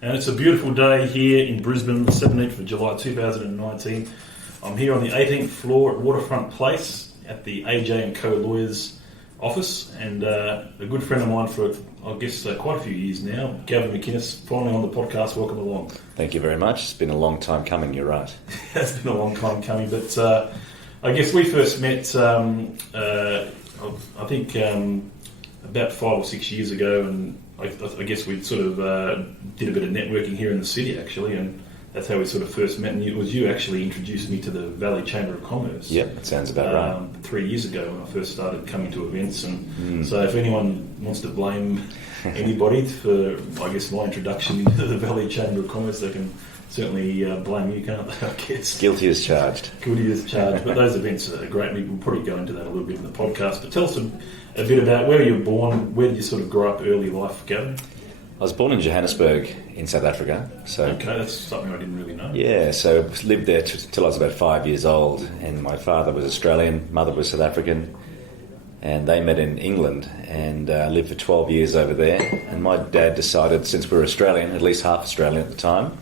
And it's a beautiful day here in Brisbane, the 17th of July 2019. I'm here on the 18th floor at Waterfront Place at the AJ & Co Lawyers office, and a good friend of mine for, I guess, quite a few years now, Gavin McInnes, finally on the podcast. Welcome along. Thank you very much. It's been a long time coming, you're right. It's been a long time coming, but I guess we first met, I think, about 5 or 6 years ago, and I guess we sort of did a bit of networking here in the city, actually, and that's how we sort of first met. And it was you actually introduced me to the Valley Chamber of Commerce. Yep, that sounds about right. 3 years ago when I first started coming to events. And so if anyone wants to blame anybody for, I guess, my introduction to the Valley Chamber of Commerce, they can certainly blame you, can't they, I guess? Guilty as charged. Guilty as charged. But those events are great. We'll probably go into that a little bit in the podcast. But tell us a bit about where you were born. Where did you sort of grow up early life, Gavin? I was born in Johannesburg in South Africa. So okay, that's something I didn't really know. Yeah, so lived there till I was about 5 years old, and my father was Australian, mother was South African, and they met in England and lived for 12 years over there. And my dad decided, since we were Australian, at least half Australian at the time,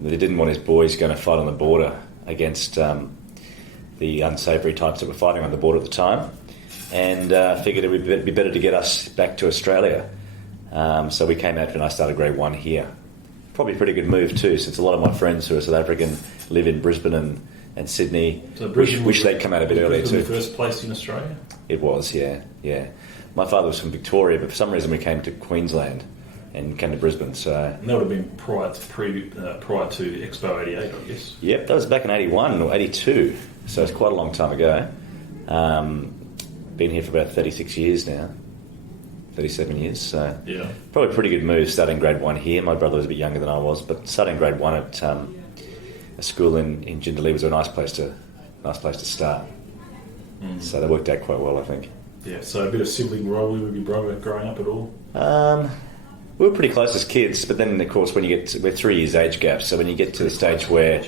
that he didn't want his boys going to fight on the border against the unsavoury types that were fighting on the border at the time, and figured it would be better to get us back to Australia. So we came out and I started grade 1 here. Probably a pretty good move too, since a lot of my friends who are South African live in Brisbane and Sydney. So wish they'd come out a bit earlier too. The first place in Australia? It was, yeah. My father was from Victoria, but for some reason we came to Queensland and came to Brisbane. So and that would have been prior to Expo 88, I guess. Yep, that was back in 81 or 82, so it's quite a long time ago. Been here for about 36 years now. 37 years, so yeah. Probably a pretty good move starting grade 1 here. My brother was a bit younger than I was, but starting grade 1 at a school in Jindalee was a nice place to start. So that worked out quite well, I think. Yeah, so a bit of sibling rivalry with your brother growing up at all? We were pretty close as kids, but then of course when you get we're 3 years age gap, so when you get to the stage where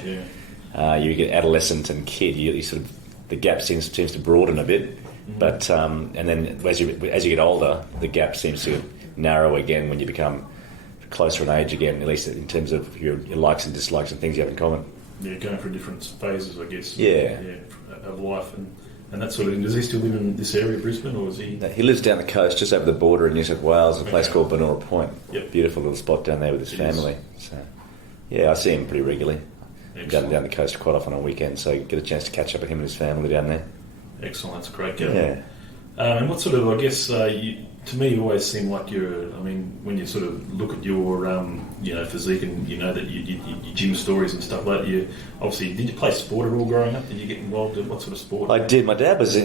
you get adolescent and kid, you sort of the gap seems to broaden a bit. But and then as you get older, the gap seems to narrow again when you become closer in age again, at least in terms of your likes and dislikes and things you have in common. Yeah, going through different phases, I guess. Yeah, of life and that sort of thing. Does he still live in this area of Brisbane, or is he? No, he lives down the coast, just over the border in New South Wales, a place called Benora Point. Yep. Beautiful little spot down there with his family. So yeah, I see him pretty regularly. Going down the coast quite often on weekends, so you get a chance to catch up with him and his family down there. Excellent, that's great, Gavin. Yeah. And what sort of, I guess, to me, you always seem like when you sort of look at your, physique and you know that your gym stories and stuff like that, did you play sport at all growing up? Did you get involved in what sort of sport? I did. My dad was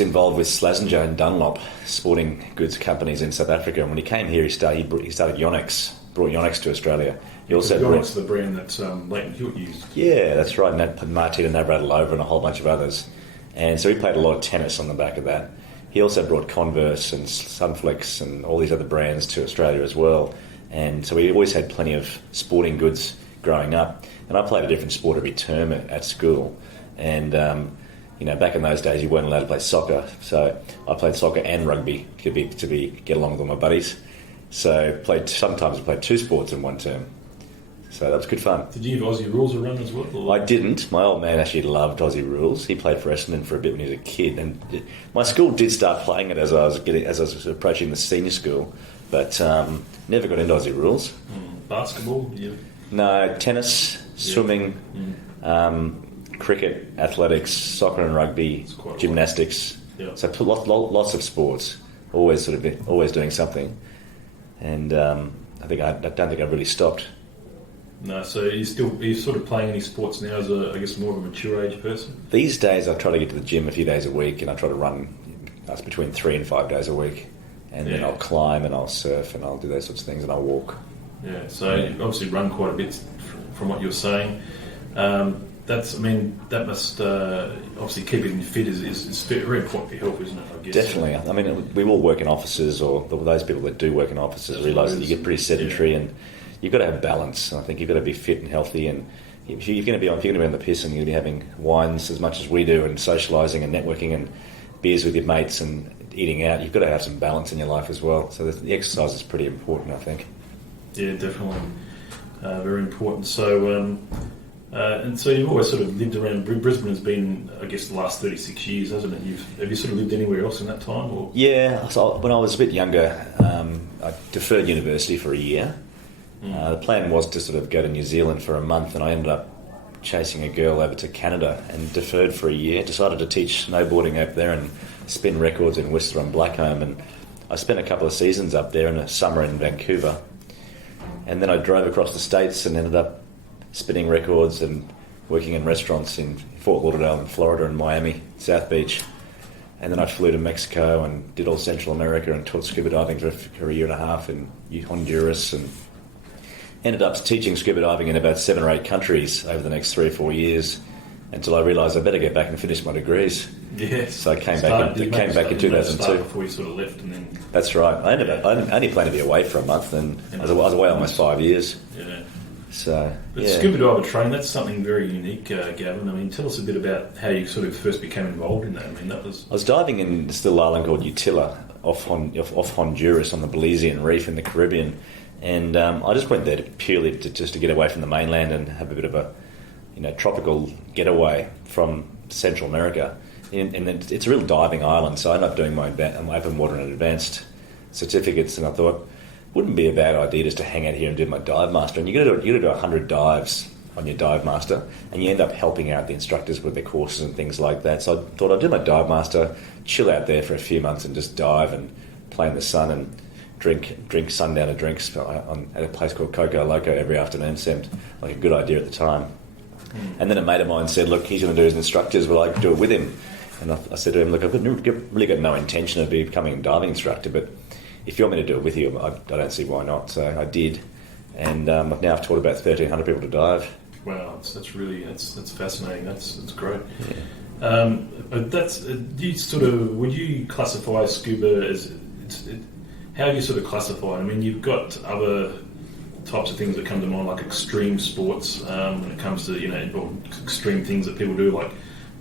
involved with Slazenger and Dunlop sporting goods companies in South Africa, and when he came here, he started Yonex, brought Yonex to Australia. He also Yonex, the brand that Leighton Hewitt used. Yeah, that's right, and Martina Navratilova and a whole bunch of others. And so he played a lot of tennis on the back of that. He also brought Converse and Sunflex and all these other brands to Australia as well. And so we always had plenty of sporting goods growing up. And I played a different sport every term at school. And, back in those days you weren't allowed to play soccer. So I played soccer and rugby to get along with all my buddies. So sometimes I played 2 sports in one term. So that was good fun. Did you have Aussie rules around as well? Or? I didn't. My old man actually loved Aussie rules. He played for Essendon for a bit when he was a kid, and my school did start playing it as I was approaching the senior school, but never got into Aussie rules. Basketball? Yeah. No, tennis, swimming, cricket, athletics, soccer and rugby, gymnastics. Yeah. So lots of sports. Always doing something, and I don't think I've really stopped. No, so are you sort of playing any sports now as more of a mature age person? These days I try to get to the gym a few days a week, and I try to run between 3 and 5 days a week. And then I'll climb and I'll surf and I'll do those sorts of things and I'll walk. Yeah, so you obviously run quite a bit from what you're saying. That must obviously keeping fit is very important for your health, isn't it? I guess. Definitely. I mean, we all work in offices, or those people that do work in offices realise that you get pretty sedentary and you've got to have balance. I think you've got to be fit and healthy, and if you're going to be on the piss and you're going to be having wines as much as we do and socialising and networking and beers with your mates and eating out, you've got to have some balance in your life as well. So the exercise is pretty important, I think. Yeah, definitely. very important. So, and so you've always sort of lived around Brisbane. Has been, I guess, the last 36 years, hasn't it? Have you sort of lived anywhere else in that time? Or? Yeah, so when I was a bit younger, I deferred university for a year. The plan was to sort of go to New Zealand for a month, and I ended up chasing a girl over to Canada and deferred for a year. Decided to teach snowboarding over there and spin records in Whistler and Blackcomb, and I spent a couple of seasons up there and a summer in Vancouver. And then I drove across the States and ended up spinning records and working in restaurants in Fort Lauderdale in Florida and Miami, South Beach. And then I flew to Mexico and did all Central America and taught scuba diving for a year and a half in Honduras, and ended up teaching scuba diving in about 7 or 8 countries over the next 3 or 4 years until I realised I better get back and finish my degrees. Yes. So I came back in 2002. Before you sort of left, and then... That's right. I only planned to be away for a month, and I was away almost 5 years. Yeah. So, but scuba diver training, that's something very unique, Gavin. I mean, tell us a bit about how you sort of first became involved in that. I mean, I was diving in this little island called Utila off Honduras on the Belizean Reef in the Caribbean, and I just went there purely to get away from the mainland and have a bit of a tropical getaway from Central America. And it's a real diving island, so I ended up doing my open water and advanced certificates, and I thought wouldn't be a bad idea just to hang out here and do my dive master. And you got to do 100 dives on your dive master, and you end up helping out the instructors with their courses and things like that. So I thought I'd do my dive master, chill out there for a few months, and just dive and play in the sun and drink sundowner drinks at a place called Coco Loco every afternoon. Seemed like a good idea at the time. And then a mate of mine said, "Look, he's going to do his instructors. Will I do it with him?" And I said to him, "Look, I've really got no intention of becoming a diving instructor, but if you want me to do it with you, I don't see why not." So I did, and I've taught about 1,300 people to dive. Wow, that's fascinating. That's great. Yeah. Would you classify scuba as? How do you sort of classify it? I mean, you've got other types of things that come to mind, like extreme sports. When it comes to extreme things that people do, like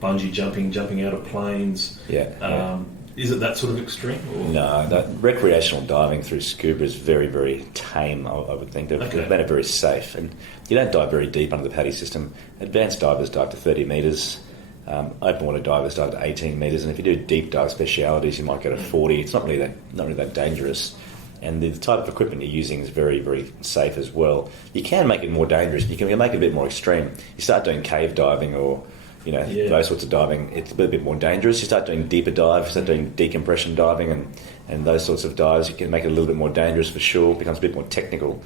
bungee jumping out of planes. Yeah. Is it that sort of extreme? Or? No, that recreational diving through scuba is very, very tame, I would think. They've made it very safe. And you don't dive very deep under the PADI system. Advanced divers dive to 30 metres. Open water divers dive to 18 metres. And if you do deep dive specialities, you might go to 40. It's not really that dangerous. And the type of equipment you're using is very, very safe as well. You can make it more dangerous. You can make it a bit more extreme. You start doing cave diving or those sorts of diving, it's a bit more dangerous. You start doing deeper dives, you start doing decompression diving and those sorts of dives, you can make it a little bit more dangerous for sure. It becomes a bit more technical.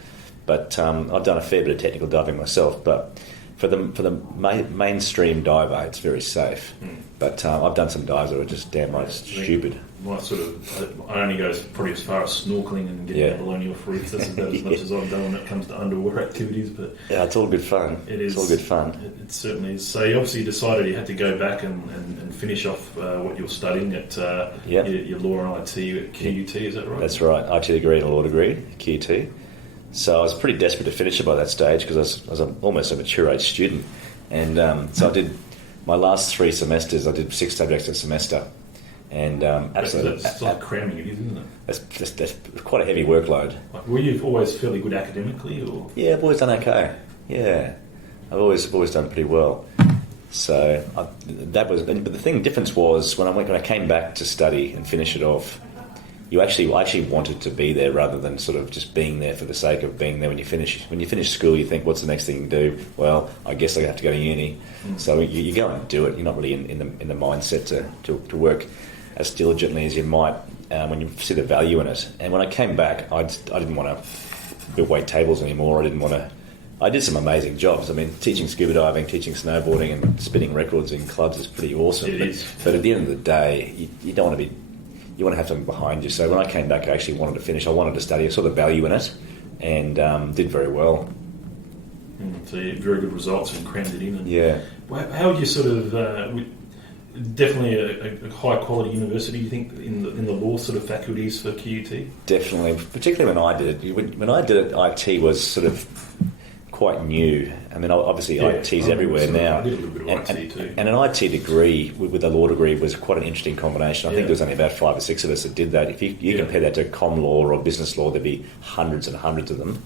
But I've done a fair bit of technical diving myself. But for the mainstream diver, it's very safe. But I've done some dives that are just damn right stupid. I only go probably as far as snorkeling and getting out below your reef. That's about as much as I've done when it comes to underwater activities. But yeah, it's all good fun. It's all good fun. It certainly is. So you obviously decided you had to go back and finish off what you were studying at your law and IT at QUT, is that right? That's right, IT degree and a law degree at QUT. So I was pretty desperate to finish it by that stage because I was almost a mature age student. And so I did my last 3 semesters, I did 6 subjects a semester. And absolutely, that's like cramming it, isn't it? That's quite a heavy workload. Were you always fairly good academically, or? Yeah, I've always done okay. Yeah, I've always done pretty well. So but the difference was when I came back to study and finish it off, I actually wanted to be there rather than sort of just being there for the sake of being there. When you finish school, you think, what's the next thing you can do? Well, I guess I have to go to uni. So you go and do it. You're not really in the mindset to work as diligently as you might when you see the value in it. And when I came back, I didn't want to wait tables anymore. I did some amazing jobs. I mean, teaching scuba diving, teaching snowboarding, and spinning records in clubs is pretty awesome. But at the end of the day, you don't want to be. You want to have something behind you. So when I came back, I actually wanted to finish. I wanted to study. I saw the value in it, and did very well. So you had very good results and crammed it in. And yeah. How would you sort of definitely a high quality university? Do you think in the law sort of faculties for QUT? Definitely, particularly when I did it. When I did it, IT was sort of quite new. I mean, obviously IT's everywhere now. I did a little bit of IT too. And an IT degree with a law degree was quite an interesting combination. I think there was only about 5 or 6 of us that did that. If you compare that to com law or business law, there'd be hundreds and hundreds of them.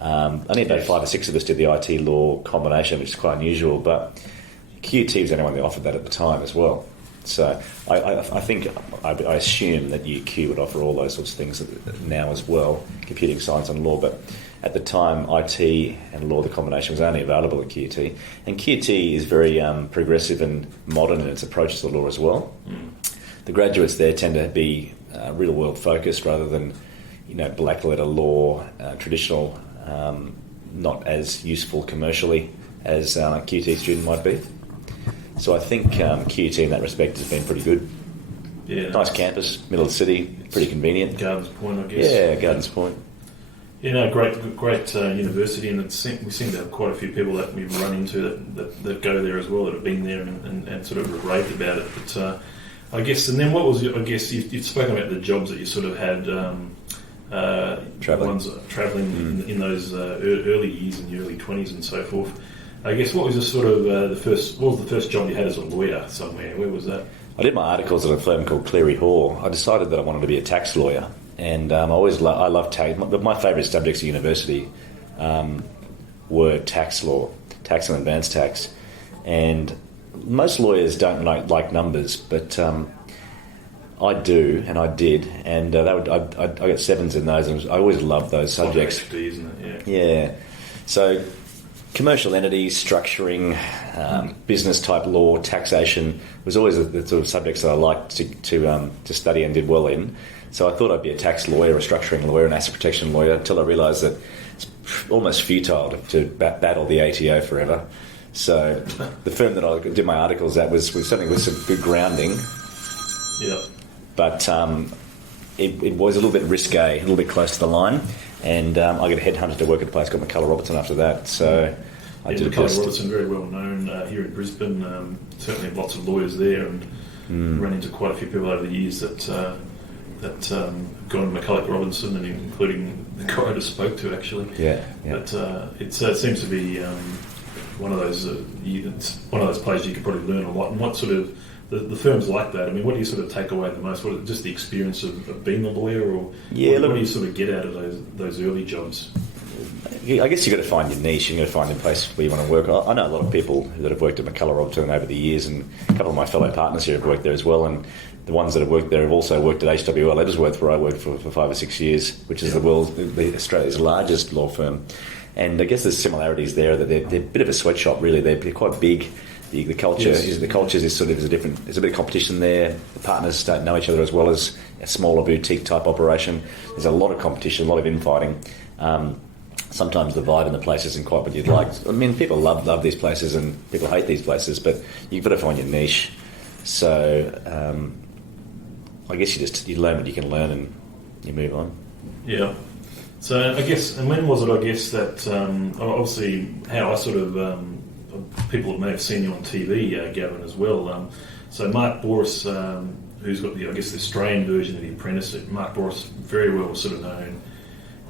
Only about 5 or 6 of us did the IT law combination, which is quite unusual. But QT was the only one that offered that at the time as well. So I assume that UQ would offer all those sorts of things now as well, computing science and law. But at the time, IT and law, the combination was only available at QT. And QT is very progressive and modern in its approach to the law as well. The graduates there tend to be real world focused rather than, black letter law, traditional, not as useful commercially as a QT student might be. So I think QT in that respect has been pretty good. Yeah, nice campus, middle of the city, pretty convenient. Gardens Point, I guess. Yeah, Gardens Point. Great university, and we seem to have quite a few people that we've run into that go there as well, that have been there and sort of raved about it. But I guess, and then what was you've spoken about the jobs that you sort of had. Travelling in those early years, in your early 20s and so forth. I guess what was the first job you had as a lawyer somewhere? Where was that? I did my articles at a firm called Cleary Hall. I decided that I wanted to be a tax lawyer, and I love tax. My favourite subjects at university were tax law, tax and advanced tax, and most lawyers don't like numbers, but I do, and I did, and I got 7s in those, and I always loved those subjects. HD, isn't it? Yeah. So commercial entities, structuring, business type law, taxation was always the sort of subjects that I liked to study and did well in. So I thought I'd be a tax lawyer, a structuring lawyer, an asset protection lawyer, until I realised that it's almost futile to battle the ATO forever. So the firm that I did my articles at was something with some good grounding. Yeah. But it was a little bit risque, a little bit close to the line. And I got headhunted to work at a place called McCullough Robertson after that. So I did McCullough Robertson, very well known here in Brisbane. Certainly have lots of lawyers there, and run into quite a few people over the years that gone to McCullough Robertson, and including the guy I just spoke to actually. Yeah. But it seems to be one of those places you could probably learn a lot. And what sort of the firms like that? I mean, what do you sort of take away the most? What, just the experience of being a lawyer, or what do you sort of get out of those early jobs? I guess you've got to find your niche. You've got to find the place where you want to work. I know a lot of people that have worked at McCullough Robertson over the years, and a couple of my fellow partners here have worked there as well. And the ones that have worked there have also worked at HWL Edgeworth, where I worked for 5 or 6 years, which is Australia's largest law firm. And I guess there's similarities there, that they're a bit of a sweatshop, really. They're quite big. The culture is a different. There's a bit of competition there. The partners don't know each other as well as a smaller boutique type operation. There's a lot of competition, a lot of infighting. Sometimes the vibe in the place isn't quite what you'd like. I mean, people love these places and people hate these places, but you've got to find your niche. So I guess you learn what you can learn and you move on. Yeah. So I guess, and when was it? I guess that obviously how I sort of people that may have seen you on TV, Gavin, as well. So Mark Bouris, who's got the Australian version of The Apprentice. Mark Bouris, very well sort of known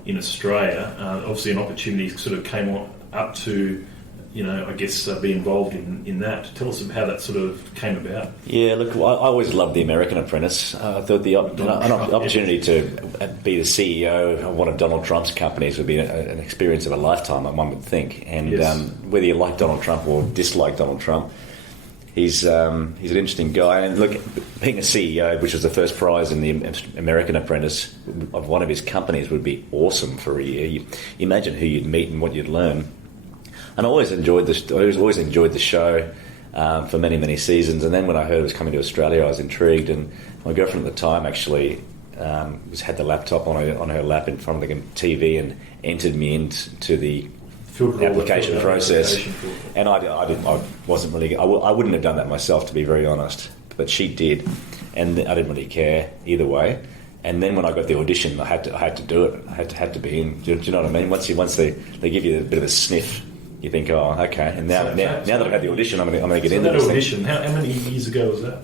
in Australia. Obviously, an opportunity sort of came up to, be involved in that. Tell us how that sort of came about. Yeah, look, I always loved The American Apprentice. I thought an opportunity to be the CEO of one of Donald Trump's companies would be an experience of a lifetime, one would think. And whether you like Donald Trump or dislike Donald Trump, he's an interesting guy. And look, being a CEO, which was the first prize in the American Apprentice of one of his companies, would be awesome for a year. You imagine who you'd meet and what you'd learn. And I always enjoyed the show for many, many seasons. And then when I heard it was coming to Australia, I was intrigued. And my girlfriend at the time actually had the laptop on her lap in front of the TV and entered me into the application process. And I wasn't really. I wouldn't have done that myself, to be very honest. But she did, and I didn't really care either way. And then when I got the audition, I had to do it. I had to be in. Do you know what I mean? Once they give you a bit of a sniff, you think, oh, okay. And now that I've had the audition, I'm going to get into this audition. How many years ago was that?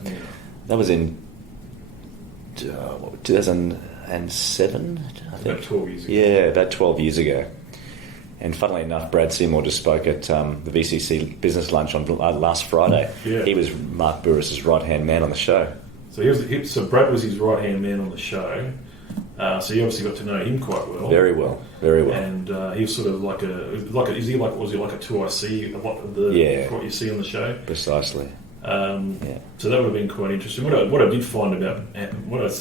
That was in 2007, I think. About 12 years ago. Yeah, about 12 years ago. And funnily enough, Brad Seymour just spoke at the VCC business lunch on last Friday. Yeah. He was Mark Bouris' right-hand man on the show. So Brad was his right-hand man on the show. So you obviously got to know him quite well. Very well, very well. And he was sort of was he like a 2IC, what you see on the show? Precisely. So that would have been quite interesting. What I did find about, I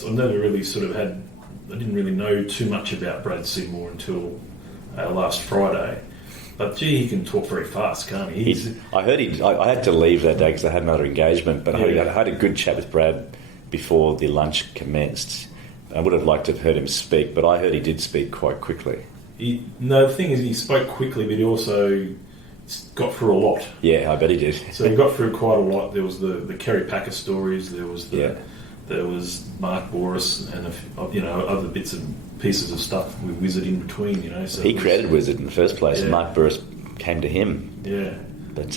never really I didn't really know too much about Brad Seymour until last Friday. But gee, he can talk very fast, can't he? I heard I had to leave that day because I had another engagement, but I had a good chat with Brad before the lunch commenced. I would have liked to have heard him speak, but I heard he did speak quite quickly. The thing is, he spoke quickly, but he also got through a lot. Yeah, I bet he did. So he got through quite a lot. There was the Kerry Packer stories. There was there was Mark Bouris and other bits and pieces of stuff with Wizard in between. So he created Wizard in the first place. Yeah. Mark Bouris came to him. Yeah, but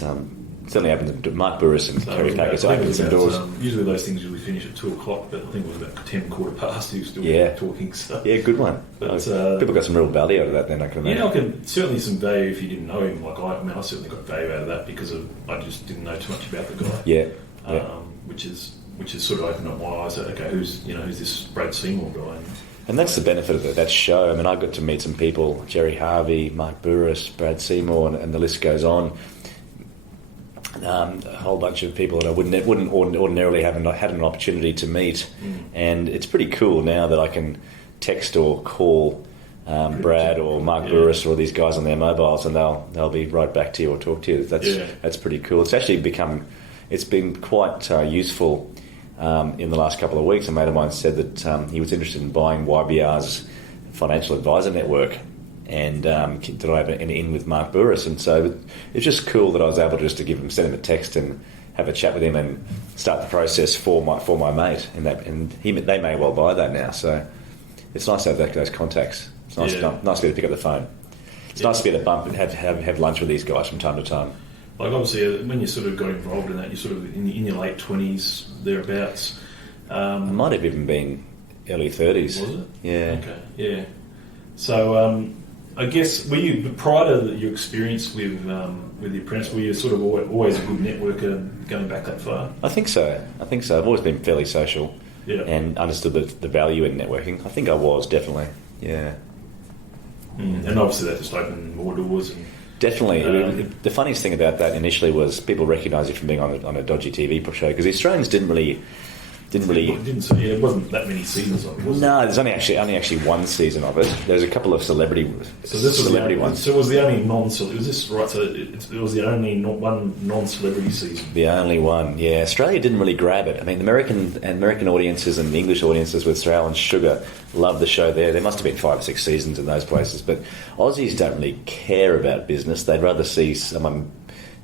certainly opened to Mark Bouris and Kerry Packer. So opened some doors. Usually those things usually finish at 2:00, but I think it was about 10 quarter past. He was still talking. So. Yeah, good one. But people got some real value out of that. Then I can imagine. Certainly some value if you didn't know him. I certainly got value out of that because I just didn't know too much about the guy. Yeah, which is sort of opened up my eyes. Okay, who's this Brad Seymour guy? And that's the benefit of that show. I mean, I got to meet some people: Jerry Harvey, Mark Bouris, Brad Seymour, and the list goes on. A whole bunch of people that I wouldn't ordinarily had an opportunity to meet, and it's pretty cool now that I can text or call Brad or Mark Bouris or these guys on their mobiles, and they'll be right back to you or talk to you. That's pretty cool. It's actually been quite useful in the last couple of weeks. A mate of mine said that he was interested in buying YBR's financial advisor network. And did I have an in with Mark Bouris? And so it's just cool that I was able to send him a text and have a chat with him and start the process for my mate. And they may well buy that now. So it's nice to have those contacts. It's nice to be able to pick up the phone. It's nice to be at the bump and have lunch with these guys from time to time. Like obviously, when you sort of got involved in that, you're sort of in your late 20s thereabouts. It might have even been early 30s. Was it? Yeah. Okay. Yeah. So. I guess, were you, prior to your experience with the Apprentice, were you sort of always a good networker going back that far? I think so. I've always been fairly social and understood the value in networking. I think I was, definitely. Yeah. And obviously that just opened more doors. Definitely. The funniest thing about that initially was people recognised you from being on a dodgy TV show, because the Australians didn't really... It wasn't that many seasons of it, was it? No, there's only actually one season of it. There's a couple of celebrity ones. So it was the only non-celebrity. Was this right? So it was the only one non-celebrity season. The only one, yeah. Australia didn't really grab it. I mean, American audiences and English audiences with Australia and Sugar loved the show there. There must have been 5 or 6 seasons in those places. But Aussies don't really care about business. They'd rather see someone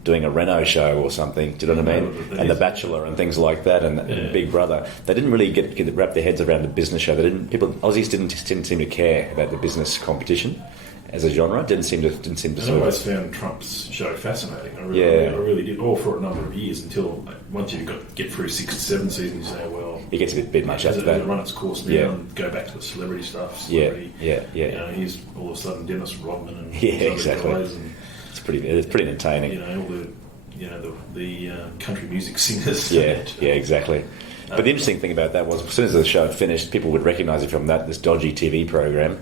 doing a Renault show or something, do you know what I mean? And The Bachelor and things like that, and Big Brother. They didn't really get wrap their heads around the business show. Aussies didn't seem to care about the business competition as a genre. Didn't seem to. I always found Trump's show fascinating. I really did. All for a number of years until once you get through 6 to 7 seasons, you say, well, it gets a bit much after that. It run its course now and go back to the celebrity stuff. He's all of a sudden Dennis Rodman and exactly. Guys and, it's pretty entertaining. All the country music singers. Exactly. But the interesting thing about that was, as soon as the show had finished, people would recognise it from this dodgy TV program.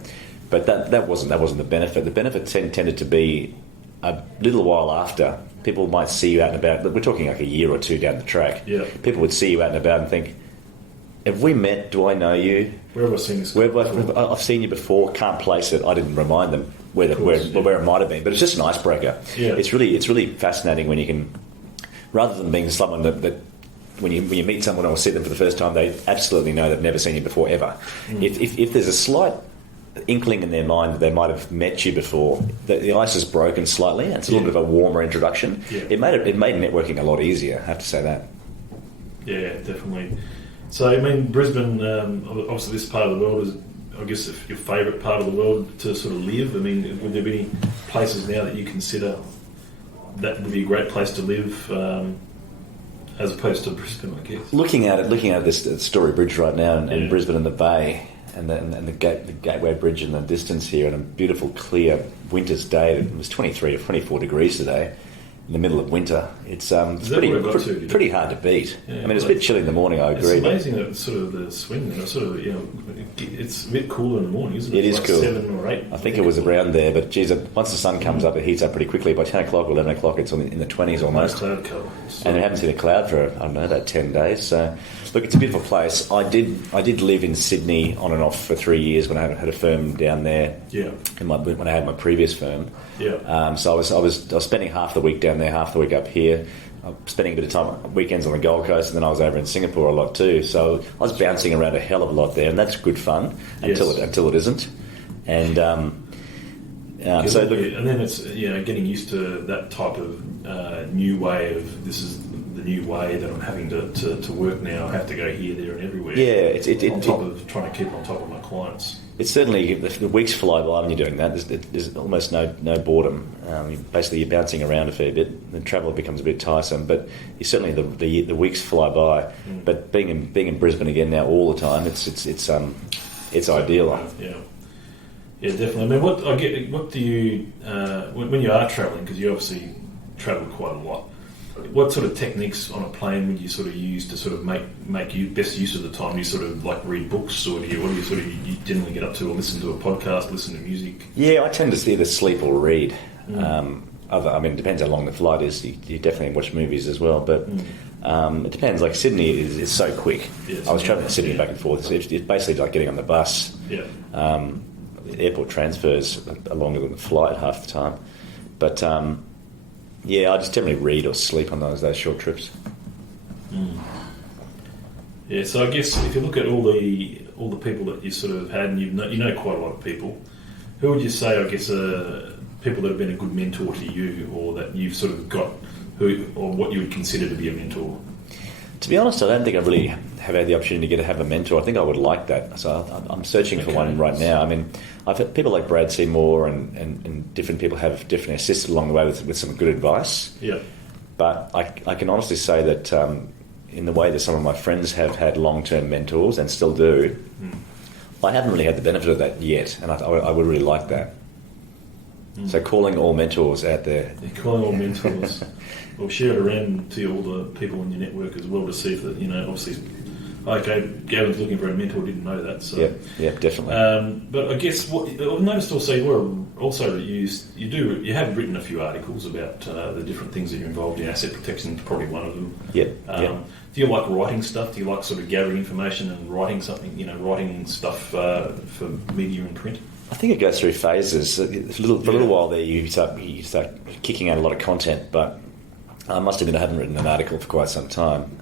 But that wasn't the benefit. The benefit tended to be a little while after. People might see you out and about. But we're talking like a year or 2 down the track. Yeah. People would see you out and about and think, have we met? Do I know you? Where have I seen this? I've seen you before. Can't place it. I didn't remind them where it might have been. But it's just an icebreaker. Yeah. It's really fascinating when you can, rather than being someone that when you meet someone or see them for the first time, they absolutely know they've never seen you before ever. If there's a slight inkling in their mind that they might have met you before, the ice has broken slightly, and it's a little bit of a warmer introduction. Yeah. It made networking a lot easier. I have to say that. Yeah, definitely. So, I mean, Brisbane, obviously this part of the world is, I guess, your favourite part of the world to sort of live. I mean, would there be any places now that you consider that would be a great place to live, as opposed to Brisbane, I guess? Looking at this Story Bridge right now and Brisbane and the Bay, and the Gateway Bridge in the distance here, and a beautiful, clear winter's day. It was 23 or 24 degrees today, in the middle of winter. It's pretty hard to beat. Yeah, I mean, it's a bit chilly in the morning, I agree. It's amazing that it's sort of the swing, sort of, it's a bit cooler in the morning, isn't it? It is like cool. 7 or 8. I think it was around there, but geez, once the sun comes up, it heats up pretty quickly. By 10 o'clock or 11 o'clock, it's in the 20s almost. No cloud cover. And we haven't seen a cloud for, I don't know, about 10 days. So, look, it's a beautiful place. I did live in Sydney on and off for 3 years when I had a firm down there. Yeah. When I had my previous firm. Yeah. So I was spending half the week down there, half the week up here. I was spending a bit of time weekends on the Gold Coast, and then I was over in Singapore a lot too. So I was bouncing around a hell of a lot there, and that's good fun until it isn't. And so look, and then it's getting used to that type of new way of, this is the new way that I'm having to work now. I have to go here, there, and everywhere. Yeah, on top of trying to keep on top of my clients. It's certainly, the weeks fly by when you're doing that. There's almost no boredom. Basically, you're bouncing around a fair bit. The travel becomes a bit tiresome, but certainly the weeks fly by. But being in Brisbane again now all the time, it's ideal. Yeah, definitely. I mean, what do you when you are travelling, because you obviously travel quite a lot, what sort of techniques on a plane would you sort of use to sort of make you best use of the time? Do you sort of like read books, or what do you sort of you generally get up to, or listen to a podcast, listen to music? Yeah, I tend to either sleep or read. It depends how long the flight is. You definitely watch movies as well, but it depends. Like Sydney is so quick. Yes, I was travelling to Sydney back and forth. It's basically like getting on the bus. Yeah. The airport transfers are longer than the flight half the time, but. I just generally read or sleep on those short trips. Yeah, so I guess if you look at all the people that you sort of had, and you know quite a lot of people, who would you say, I guess, people that have been a good mentor to you, or that you've sort of got, or what you would consider to be a mentor? To be honest, I don't think I really have had the opportunity to have a mentor. I think I would like that. So I'm searching for one right now. I mean, I've had people like Brad Seymour and different people have different assisted along the way with some good advice. Yeah. But I can honestly say that in the way that some of my friends have had long-term mentors and still do, I haven't really had the benefit of that yet, and I would really like that. So calling all mentors out there. Yeah, calling all mentors. Well, share it around to all the people in your network as well to see if that, obviously, okay, Gavin's looking for a mentor, didn't know that. So. Yeah, definitely. But I guess what I've noticed also, you have written a few articles about the different things that you're involved in. Asset protection is probably one of them. Yeah. Do you like writing stuff? Do you like sort of gathering information and writing something, writing stuff for media and print? I think it goes through phases. For a little while there, you start kicking out a lot of content, but I must admit I haven't written an article for quite some time.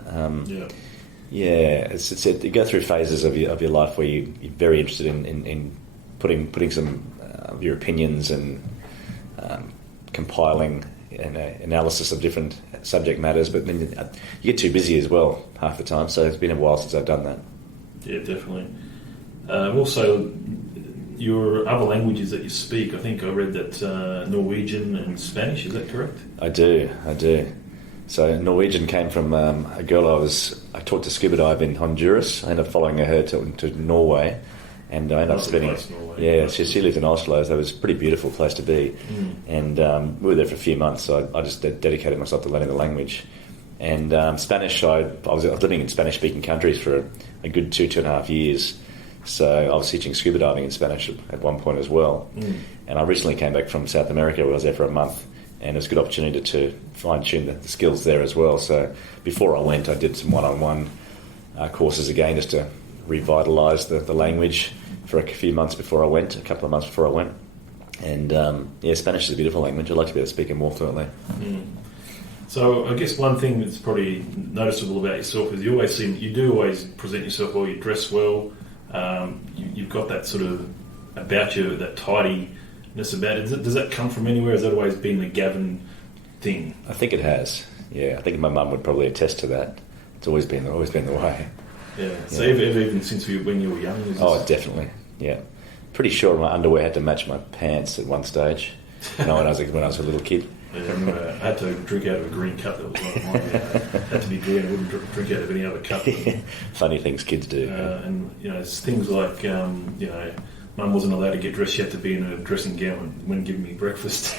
You go through phases of your life where you're very interested in putting some of your opinions and compiling an analysis of different subject matters, but then you get too busy as well half the time, so it's been a while since I've done that. Yeah, definitely. Also, your other languages that you speak, I think I read that Norwegian and Spanish, is that correct? I do. So Norwegian came from a girl I taught to scuba dive in Honduras. I ended up following her to Norway, and I ended up spending... Yeah, she lived in Oslo, so it was a pretty beautiful place to be. And we were there for a few months, so I just dedicated myself to learning the language. And Spanish, I was living in Spanish-speaking countries for a good 2.5 years. So I was teaching scuba diving in Spanish at one point as well. And I recently came back from South America where I was there for a month, and it was a good opportunity to fine-tune the skills there as well. So before I went, I did some one-on-one courses again just to revitalise the language for a couple of months before I went. And Spanish is a beautiful language. I'd like to be able to speak it more fluently. So I guess one thing that's probably noticeable about yourself is you do always present yourself well, you dress well. You've got that sort of about you, that tidiness about it. Does that come from anywhere? Has that always been the Gavin thing? I think it has. Yeah, I think my mum would probably attest to that. It's always been the way. Yeah. So even since when you were young? Definitely. Yeah. Pretty sure my underwear had to match my pants at one stage. When I was a little kid. I had to drink out of a green cup. That was not mine. It had to be green. I wouldn't drink out of any other cup. Funny things kids do. And it's things like Mum wasn't allowed to get dressed. She had to be in a dressing gown when giving me breakfast.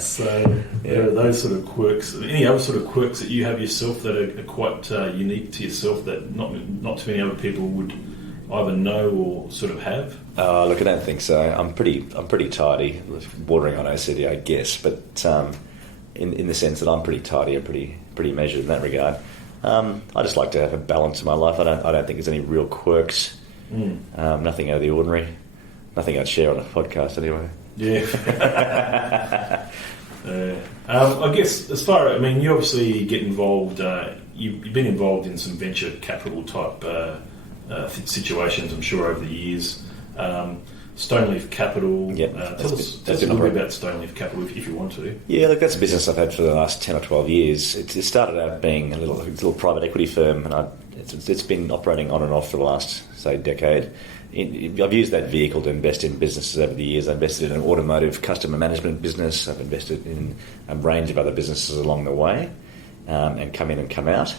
So there are those sort of quirks. Any other sort of quirks that you have yourself that are quite unique to yourself that not too many other people would either know or sort of have? Look, I don't think so. I'm pretty tidy, bordering on OCD, I guess, but in the sense that I'm pretty tidy and pretty measured in that regard. I just like to have a balance in my life. I don't think there's any real quirks. Nothing out of the ordinary. Nothing I'd share on a podcast anyway. Yeah. I guess you obviously get involved. You've been involved in some venture capital type situations, I'm sure, over the years. Stoneleaf Capital. Tell us a little bit about Stoneleaf Capital if you want to. Yeah, look, that's a business I've had for the last 10 or 12 years. It started out being a little private equity firm, and it's been operating on and off for the last, say, decade. I've used that vehicle to invest in businesses over the years. I invested in an automotive customer management business. I've invested in a range of other businesses along the way, and come in and come out.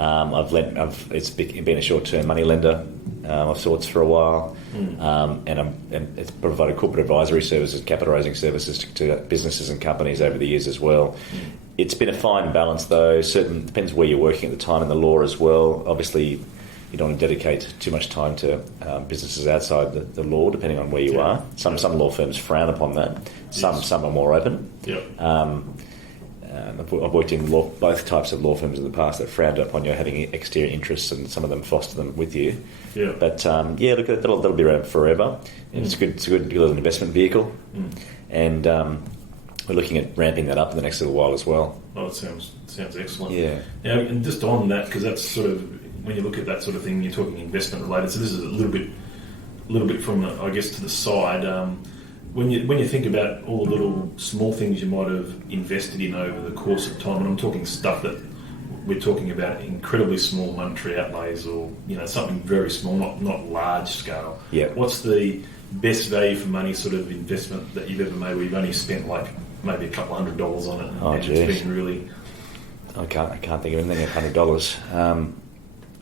It's been a short-term money lender of sorts for a while, and it's provided corporate advisory services, capital raising services to businesses and companies over the years as well. It's been a fine balance, though. Depends where you're working at the time in the law as well. Obviously, you don't want to dedicate too much time to businesses outside the law, depending on where you are. Some law firms frown upon that. Some are more open. I've worked in both types of law firms in the past that frowned upon you having exterior interests, and some of them foster them with you. But look, that'll be around forever. And it's a good little investment vehicle, and we're looking at ramping that up in the next little while as well. Oh, it sounds excellent. Yeah. And just on that, because that's sort of, when you look at that sort of thing, you're talking investment related. So this is a little bit from, I guess, to the side. When you think about all the little small things you might have invested in over the course of time, and I'm talking stuff that we're talking about incredibly small monetary outlays, or something very small, not large scale. Yeah. What's the best value for money sort of investment that you've ever made, where you've only spent like maybe a couple $100 on it, and it's been really? I can't think of anything at $100.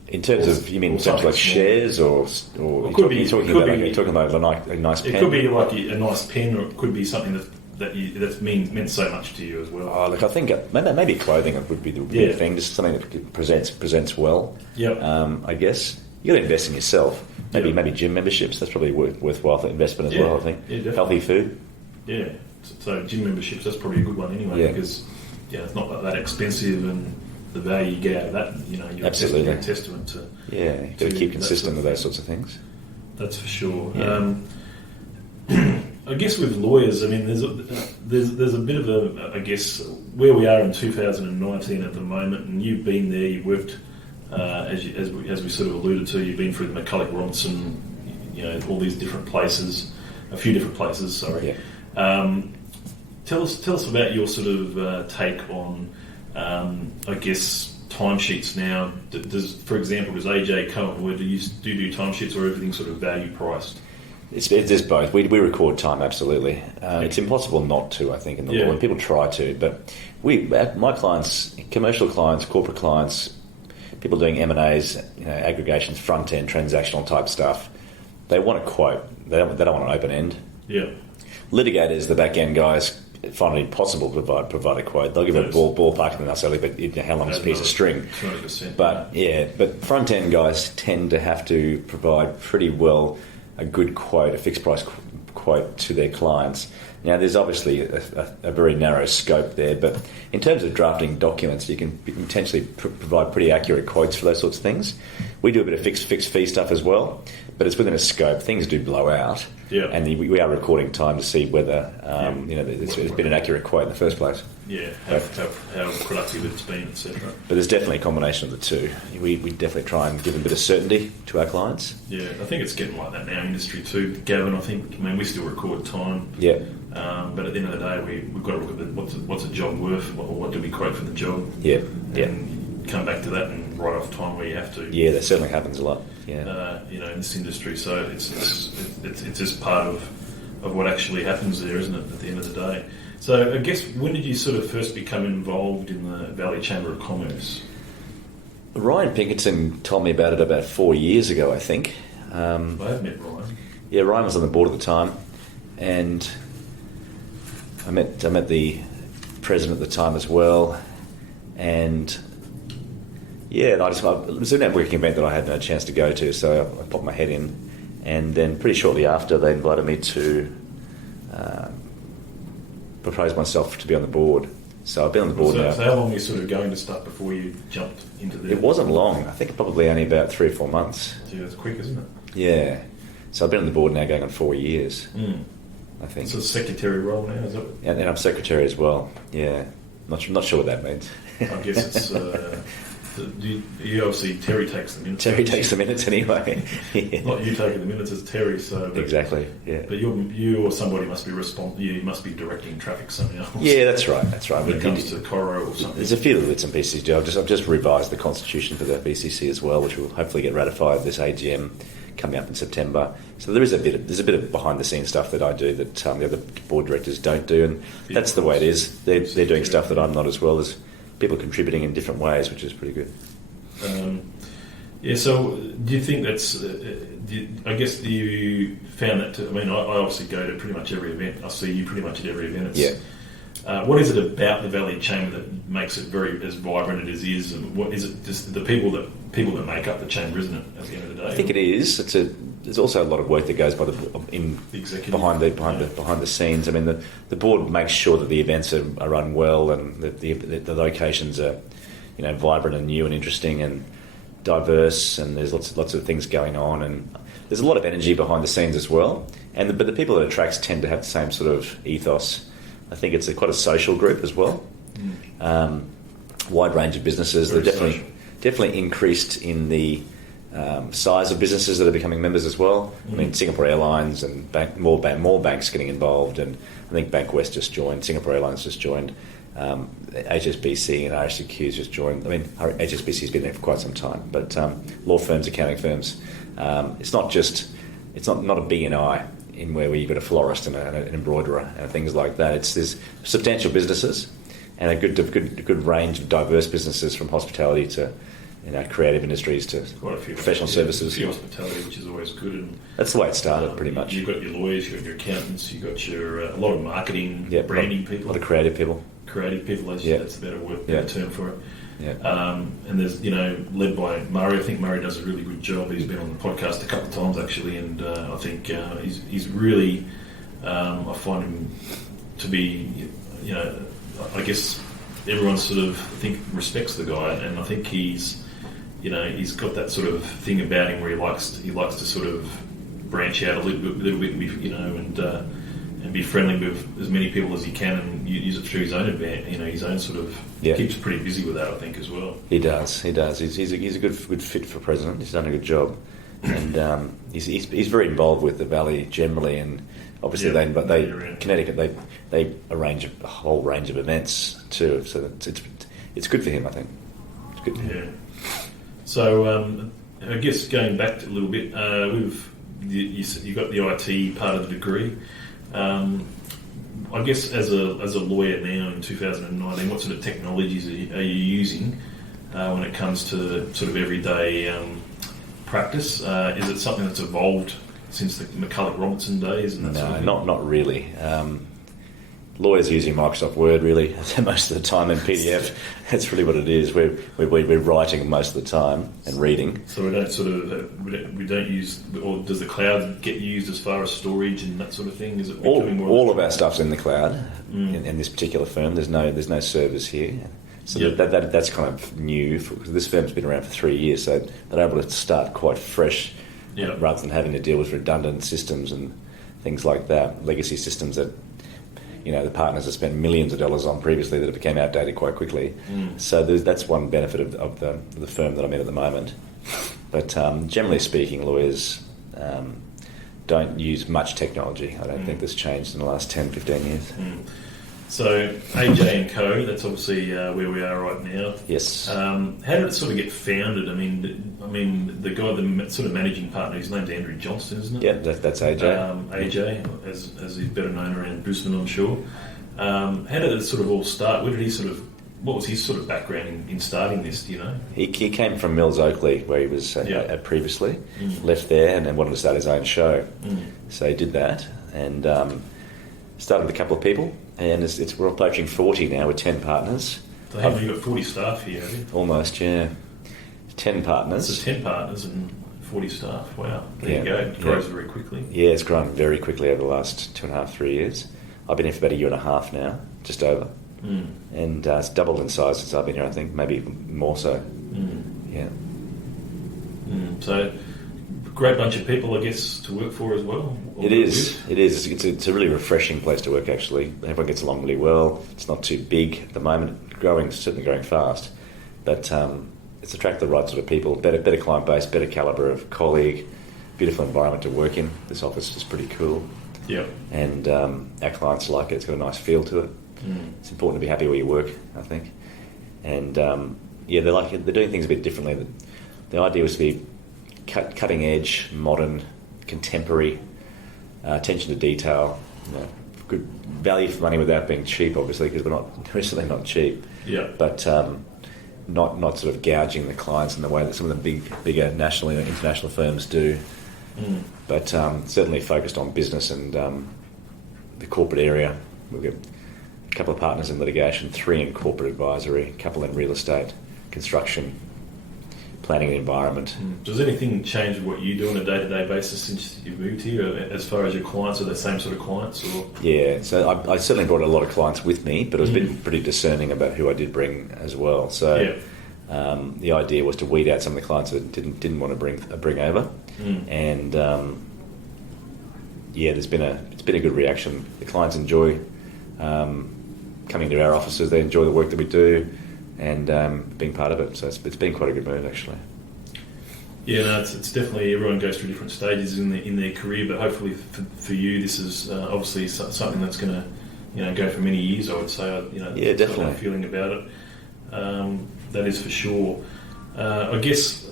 In terms of, you mean in terms of like shares, or you're talking about a nice pen? It could be like a nice pen, or it could be something that's meant so much to you as well. Oh, look, I think maybe clothing would be the thing, just something that presents well. I guess you got to invest in yourself. Maybe gym memberships. That's probably worthwhile for investment as well. I think. Healthy food. Yeah. So gym memberships, that's probably a good one anyway, because it's not that expensive, and the value you get out of that, you're absolutely a testament to. Yeah, you've got to keep consistent with those sorts of things. That's for sure. I guess with lawyers, I mean, there's a bit of a, I guess, where we are in 2019 at the moment, and you've been there, you've worked, as we sort of alluded to, you've been through the McCulloch Ronson, all these different places, a few different places, sorry. Tell us about your sort of take on, I guess, timesheets now. For example, does AJ come up with, do you do timesheets, or everything sort of value priced? It's both. We record time, absolutely. It's impossible not to, I think, in the law, and people try to. But my clients, commercial clients, corporate clients, people doing M&As, aggregations, front end, transactional type stuff, they want a quote. They don't want an open end. Yeah. Litigators, the back end guys, find it impossible to provide a quote. They'll give a ballpark, and they'll say, but how long is a piece of string? 20%. But front end guys tend to have to provide pretty well a good quote, a fixed price quote to their clients. Now, there's obviously a very narrow scope there, but in terms of drafting documents, you can potentially provide pretty accurate quotes for those sorts of things. We do a bit of fixed fee stuff as well, but it's within a scope. Things do blow out, and we are recording time to see whether there's been an accurate quote in the first place. Yeah, how productive it's been, etc. But there's definitely a combination of the two. We definitely try and give a bit of certainty to our clients. Yeah, I think it's getting like that in our industry too, Gavin. I mean, we still record time. Yeah. But at the end of the day, we've got to look at what's a job worth, or what do we quote for the job. Yeah. And come back to that and write off time where you have to. Yeah, that certainly happens a lot. Yeah. In this industry, so it's just part of of what actually happens there, isn't it, at the end of the day? So I guess, when did you sort of first become involved in the Valley Chamber of Commerce? Ryan Pinkerton told me about it about 4 years ago, I think. I have met Ryan. Yeah, Ryan was on the board at the time, and I met the president at the time as well, and yeah, it was a networking event that I had no chance to go to, so I popped my head in, and then pretty shortly after they invited me to propose myself to be on the board. So I've been on the board now. So how long were you sort of going to stuff before you jumped into the... It wasn't long. I think probably only about 3 or 4 months. Gee, that's quick, isn't it? Yeah. So I've been on the board now going on 4 years, I think. So it's a secretary role now, is it? And I'm secretary as well, yeah. Not sure what that means. I guess it's... you obviously, Terry takes the minutes. Terry takes the minutes anyway. Yeah. Not you taking the minutes, it's Terry. So exactly, yeah. But you or somebody must be you must be directing traffic somehow. Yeah, that's right. When it comes to Coro or something. There's a few little bits and pieces to do. I've just revised the constitution for the BCC as well, which will hopefully get ratified this AGM coming up in September. So there's a bit of behind the scenes stuff that I do that the other board directors don't do, and that's the way it is. They're doing stuff that I'm not, as well as people contributing in different ways, which is pretty good. So do you think that's... I guess you found that... I obviously go to pretty much every event. I see you pretty much at every event. What is it about the Valley Chamber that makes it very as vibrant as it is? And what is it? Just the people that make up the chamber, isn't it? At the end of the day, I think it is. There's also a lot of work that goes behind the scenes. I mean, the board makes sure that the events are run well, and that the locations are, vibrant and new and interesting and diverse, and there's lots of things going on, and there's a lot of energy behind the scenes as well. But the people it attracts tend to have the same sort of ethos. I think it's quite a social group as well. Wide range of businesses. They're definitely increased in the size of businesses that are becoming members as well. I mean, Singapore Airlines and more banks getting involved, and I think Bankwest just joined. Singapore Airlines just joined. HSBC and RSCQ's just joined. I mean, HSBC's been there for quite some time, but law firms, accounting firms. It's not a B&I in where you've got a florist and an embroiderer and things like that. There's substantial businesses and a good range of diverse businesses, from hospitality to creative industries to professional services. A few hospitality, which is always good. And that's the way it started, pretty much. You've got your lawyers, you've got your accountants, you've got a lot of marketing, branding people. A lot of creative people. That's a better term for it. Yeah. And there's, led by Murray. I think Murray does a really good job. He's been on the podcast a couple of times, actually, and I think he's really, I find him to be, I guess everyone sort of, respects the guy, and I think he's got that sort of thing about him where he likes to sort of branch out a little bit, and be friendly with as many people as he can, and use it through his own his own sort of... keeps pretty busy with that, I think, as well. He does. He's a good fit for president. He's done a good job, and he's very involved with the Valley generally, and obviously Connecticut they arrange a whole range of events too. So it's good for him, I think. It's good for him. So I guess going back a little bit, you got the IT part of the degree. I guess as a lawyer now in 2019, what sort of technologies are you using when it comes to sort of everyday practice? Is it something that's evolved since the McCulloch Robertson days? And that sort of thing? Not really. Lawyers using Microsoft Word really most of the time, and PDF. That's really what it is. We're writing most of the time and reading. So we don't use, or does the cloud get used as far as storage and that sort of thing? Is it all of our stuff's in the cloud in this particular firm? There's no servers here. So that's kind of new. This firm's been around for 3 years, so they're able to start quite fresh, rather than having to deal with redundant systems and things like that, legacy systems that the partners have spent millions of dollars on previously that became outdated quite quickly. So that's one benefit of the firm that I'm in at the moment. But generally speaking, lawyers don't use much technology. I don't think that's changed in the last 10, 15 years. So AJ and Co. That's obviously where we are right now. Yes. How did it sort of get founded? I mean, the guy, the sort of managing partner, his name's Andrew Johnston, isn't it? Yeah, that's AJ. AJ, as he's better known around Brisbane, I'm sure. How did it sort of all start? What was his sort of background in starting this? Do you know? He came from Mills Oakley, where he was previously. Left there and then wanted to start his own show. So he did that and started with a couple of people. And we're approaching 40 now with 10 partners. So how many? You've got 40 staff here, have you? Almost, yeah. 10 partners. So 10 partners and 40 staff. Wow. There you go. It grows very quickly. Yeah, it's grown very quickly over the last 2.5, 3 years. I've been here for about a year and a half now, just over. And it's doubled in size since I've been here, I think, maybe even more so. Yeah. So, great bunch of people, I guess, to work for as well. It is. It's a really refreshing place to work, actually. Everyone gets along really well. It's not too big at the moment. Certainly growing fast. But it's attracted the right sort of people. Better client base, better calibre of colleague, beautiful environment to work in. This office is pretty cool. Yeah. And our clients like it. It's got a nice feel to it. It's important to be happy where you work, I think. And they're doing things a bit differently. The idea was to be cutting edge, modern, contemporary, attention to detail, good value for money without being cheap, obviously, because we're certainly not cheap. Yeah. But not sort of gouging the clients in the way that some of the bigger national and international firms do. But certainly focused on business and the corporate area. We've got a couple of partners in litigation, 3 in corporate advisory, a couple in real estate, construction, planning and environment. Does anything change what you do on a day-to-day basis since you've moved here, as far as your clients? Are they the same sort of clients? Or? Yeah, so I certainly brought a lot of clients with me, but I was pretty discerning about who I did bring as well. So the idea was to weed out some of the clients that didn't want to bring over. And it's been a good reaction. The clients enjoy coming to our offices. They enjoy the work that we do and being part of it. So it's been quite a good move, actually. Yeah, no, it's definitely, everyone goes through different stages in their career, but hopefully for you, this is obviously something that's going to go for many years, I would say. Definitely. Got a feeling about it. That is for sure. I guess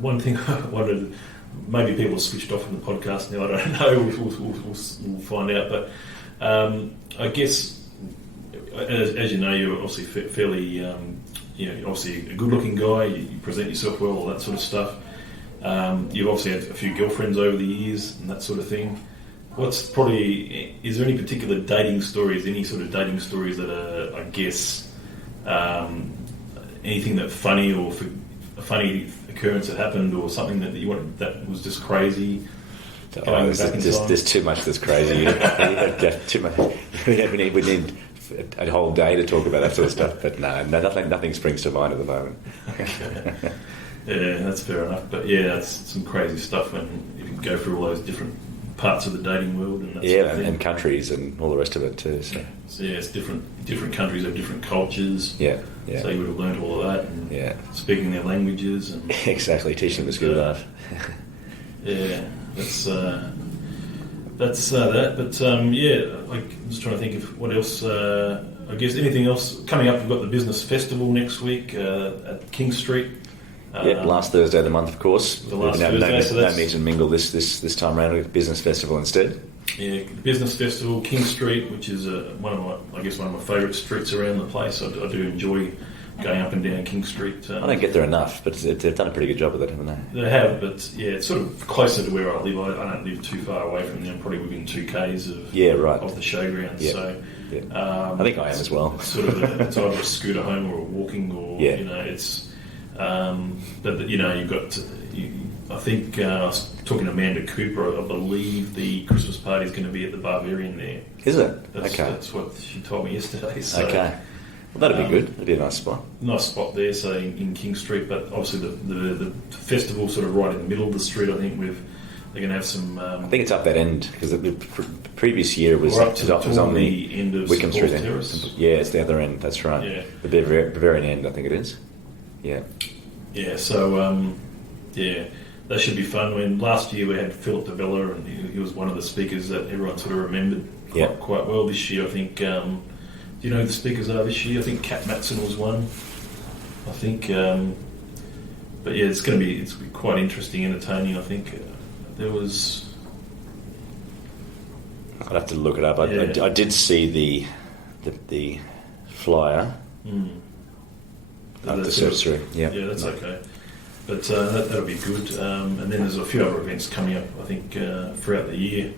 one thing I wanted, maybe people have switched off from the podcast now, I don't know, we'll find out, but I guess, as you know, you're obviously fairly, obviously a good-looking guy, you present yourself well, all that sort of stuff. You've obviously had a few girlfriends over the years and that sort of thing. Is there any particular dating stories, any sort of dating stories that are, I guess, anything that funny or a funny occurrence that happened or something that was just crazy? There's too much that's crazy. Too much. We need a whole day to talk about that sort of stuff, but nothing springs to mind at the moment. Yeah, that's fair enough. But yeah, that's some crazy stuff when you can go through all those different parts of the dating world and that sort of thing. And countries and all the rest of it too. So it's different countries have different cultures. Yeah. So you would have learned all of that. And speaking their languages and exactly, teaching them the scuba dive. Yeah, that's that. But I'm just trying to think of what else. I guess anything else coming up. We've got the business festival next week at King Street. Last Thursday of the month, of course. The last Thursday. No meet and mingle this time around with business festival instead. Yeah, business festival, King Street, which is one of my favourite streets around the place. I do enjoy going up and down King Street. I don't get there enough, but they've done a pretty good job of that, haven't they? They have, but it's sort of closer to where I live. I don't live too far away from them, probably within 2 k's of the showgrounds. Yep. So I think I am as well. It's sort of it's either a scooter home or a walking, or it's. But you've got. I think I was talking to Amanda Cooper. I believe the Christmas party is going to be at the Barbarian there. Is it? That's what she told me yesterday. So, okay. Well, that'd be good. That'd be a nice spot. Nice spot there, so in King Street, but obviously the festival sort of right in the middle of the street. I think they're going to have some. I think it's up that end because the previous year was on the end of Wickham Street. Terrace. Yeah, it's the other end. That's right. Yeah, the Bavarian end, I think it is. Yeah. Yeah. So that should be fun. When last year we had Philip de Vella, and he was one of the speakers that everyone sort of remembered quite well. This year, I think you know who the speakers are this year? I think Kat Matson was one. I think, but yeah, it's going to be quite interesting, entertaining. I think there was. I'd have to look it up. I did see the flyer. The search through. Yeah, that's okay. But that'll be good. And then there's a few other events coming up, I think, throughout the year.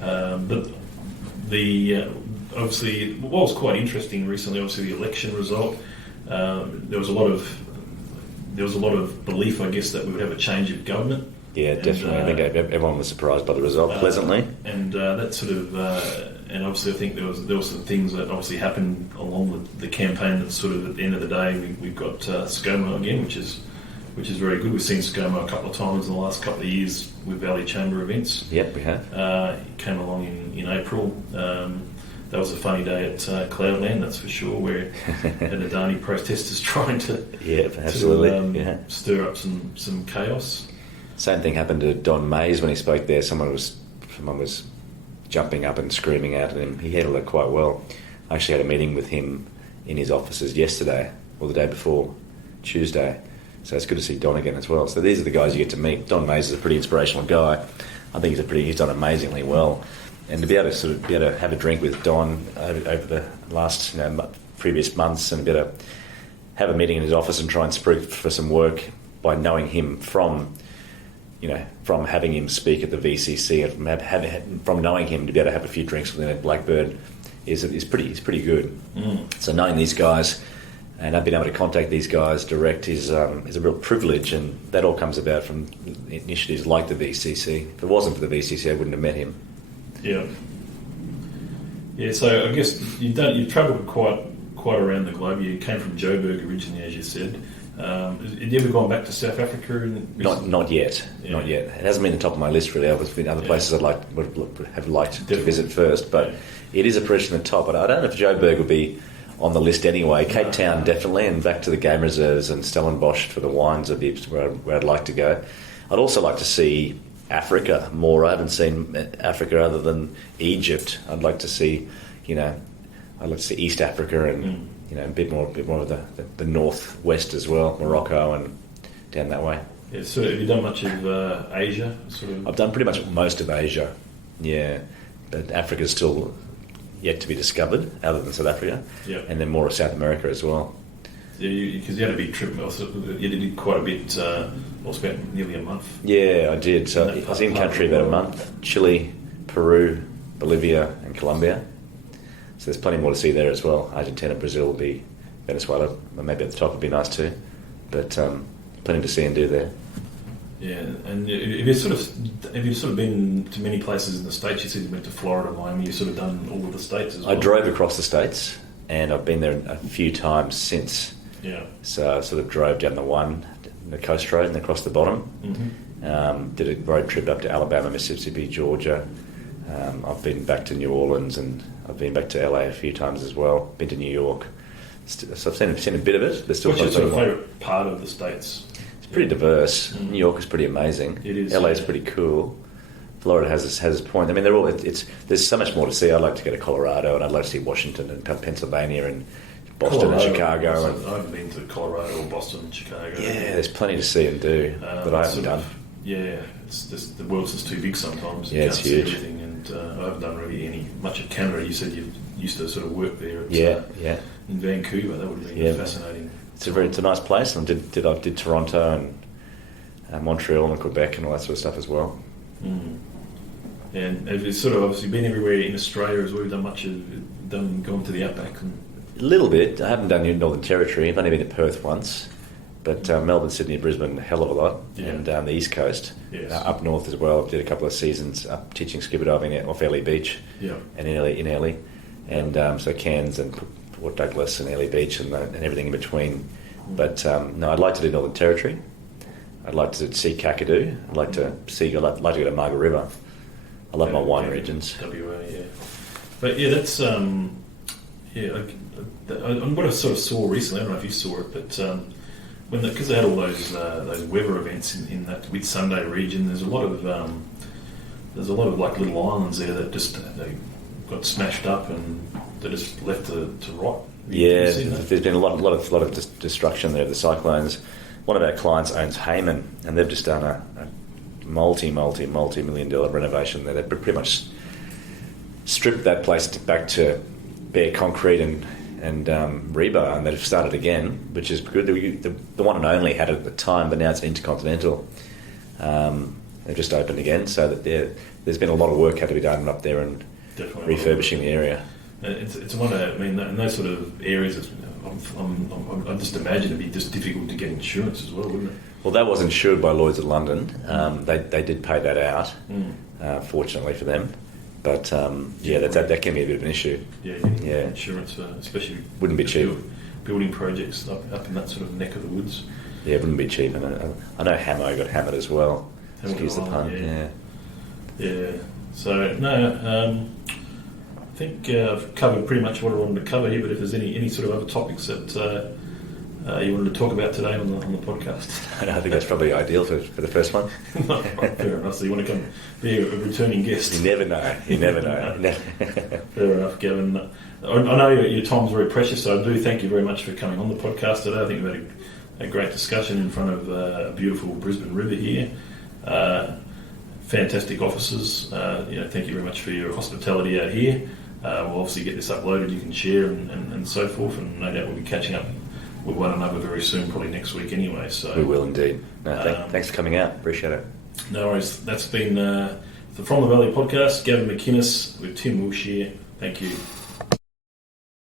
But the obviously, what was quite interesting recently, obviously the election result. There was a lot of belief, I guess, that we would have a change of government. Yeah, definitely. I think everyone was surprised by the result, pleasantly. And that sort of, and obviously, I think there was some things that obviously happened along the campaign. That sort of at the end of the day, we've got ScoMo again, which is very good. We've seen ScoMo a couple of times in the last couple of years with Valley Chamber events. Yep, we have. It came along in April. That was a funny day at Cloudland, that's for sure, where an Adani protesters trying to stir up some chaos. Same thing happened to Don Mays when he spoke there. Someone was jumping up and screaming out at him. He handled it quite well. I actually had a meeting with him in his offices yesterday, or the day before, Tuesday. So it's good to see Don again as well. So these are the guys you get to meet. Don Mays is a pretty inspirational guy. I think he's done amazingly well. And to be able to have a drink with Don over the last previous months, and be able to have a meeting in his office and try and spruik for some work by knowing him from having him speak at the VCC, and from knowing him to be able to have a few drinks with him at Blackbird is pretty good. So knowing these guys and I've been able to contact these guys direct is a real privilege, and that all comes about from initiatives like the VCC. If it wasn't for the VCC, I wouldn't have met him. Yeah. So I guess you've travelled quite around the globe. You came from Joberg originally, as you said. Have you ever gone back to South Africa? Not yet. Yeah. Not yet. It hasn't been the top of my list really. There's been other places would have liked to visit first, but it is a pressure in the top. But I don't know if Joburg would be on the list anyway. Cape Town definitely, and back to the game reserves and Stellenbosch for the wines would be where I'd like to go. I'd also like to see Africa more. I haven't seen Africa other than Egypt. I'd like to see, East Africa and a bit more of the northwest as well, Morocco and down that way. Yeah. So have you done much of Asia? I've done pretty much most of Asia. Yeah, but Africa's still yet to be discovered, other than South Africa. Yeah. And then more of South America as well. Yeah, because you had a big trip. You did quite a bit. Spent nearly a month. Yeah, I did. So I was in country about a month. Chile, Peru, Bolivia, and Colombia. So there's plenty more to see there as well. Argentina, Brazil would be, Venezuela, maybe at the top would be nice too. But plenty to see and do there. Yeah, and have you sort of been to many places in the States? You said you went to Florida, Miami. You've sort of done all of the States as well. I drove across the States, and I've been there a few times since. Yeah. So I sort of drove down the coast road and across the bottom. Mm-hmm. Did a road trip up to Alabama, Mississippi, Georgia. I've been back to New Orleans, and I've been back to LA a few times as well. Been to New York. So I've seen a bit of it. There's still What's your sort of favourite part of the States? It's pretty diverse. Mm. New York is pretty amazing. It is. LA is pretty cool. Florida has its point. I mean, they're all. There's so much more to see. I'd like to go to Colorado, and I'd like to see Washington and Pennsylvania and Boston and Chicago. I haven't been to Colorado or Boston and Chicago. Yeah, there's plenty to see and do that I haven't done. It's just, the world's just too big sometimes. Yeah, it's huge. Everything, and I haven't done really much of Canada. You said you used to sort of work there. In Vancouver. That would have been fascinating. It's a nice place, and I did Toronto and Montreal and Quebec and all that sort of stuff as well. Mm. And have you sort of obviously been everywhere in Australia as well? You've done much gone to the outback? A little bit. I haven't done the Northern Territory. I've only been to Perth once, but Melbourne, Sydney, Brisbane, a hell of a lot, and down the East Coast, up north as well. I did a couple of seasons up teaching scuba diving off Airlie Beach, and in Airlie, and so Cairns and Port Douglas and Airlie Beach and everything in between. But no, I'd like to do Northern Territory. I'd like to see Kakadu. I'd like to go to Margaret River. I love my wine regions. WA, but that's what I sort of saw recently. I don't know if you saw it, but because they had all those weather events in that Whitsunday region, there's a lot of like little islands there that just they got smashed up, and they're just left to rot. Yeah, there's been a lot of destruction there of the cyclones. One of our clients owns Hayman, and they've just done a multi-million-dollar renovation there. They've pretty much stripped that place back to bare concrete and rebar, and they've started again, which is good. The one and only had it at the time, but now it's Intercontinental. They've just opened again, so that there's been a lot of work had to be done up there and definitely refurbishing the area. It's one of, I mean, in those sort of areas, I just imagine it'd be just difficult to get insurance as well, wouldn't it? Well, that was insured by Lloyd's of London. They did pay that out, fortunately for them. But that can be a bit of an issue. Yeah. Insurance, especially wouldn't be cheap. Building projects up in that sort of neck of the woods. Yeah, it wouldn't be cheap. And I know Hamo got hammered as well. Excuse the pun. Yeah. So no, I think I've covered pretty much what I wanted to cover here. But if there's any sort of other topics that you wanted to talk about today on the podcast, I think that's probably ideal for the first one. Right, fair enough. So you want to come be a returning guest? You never know. Fair enough, Gavin. I know your time's very precious, so I do thank you very much for coming on the podcast today. I think we've had a great discussion in front of a beautiful Brisbane river here. Fantastic offices. Thank you very much for your hospitality out here. We'll obviously get this uploaded. You can share and so forth, and no doubt we'll be catching up with one another very soon, probably next week anyway. So we will indeed. No, thanks for coming out. Appreciate it. No worries. That's been the From the Valley podcast. Gavin McInnes with Tim Wilshire. Thank you.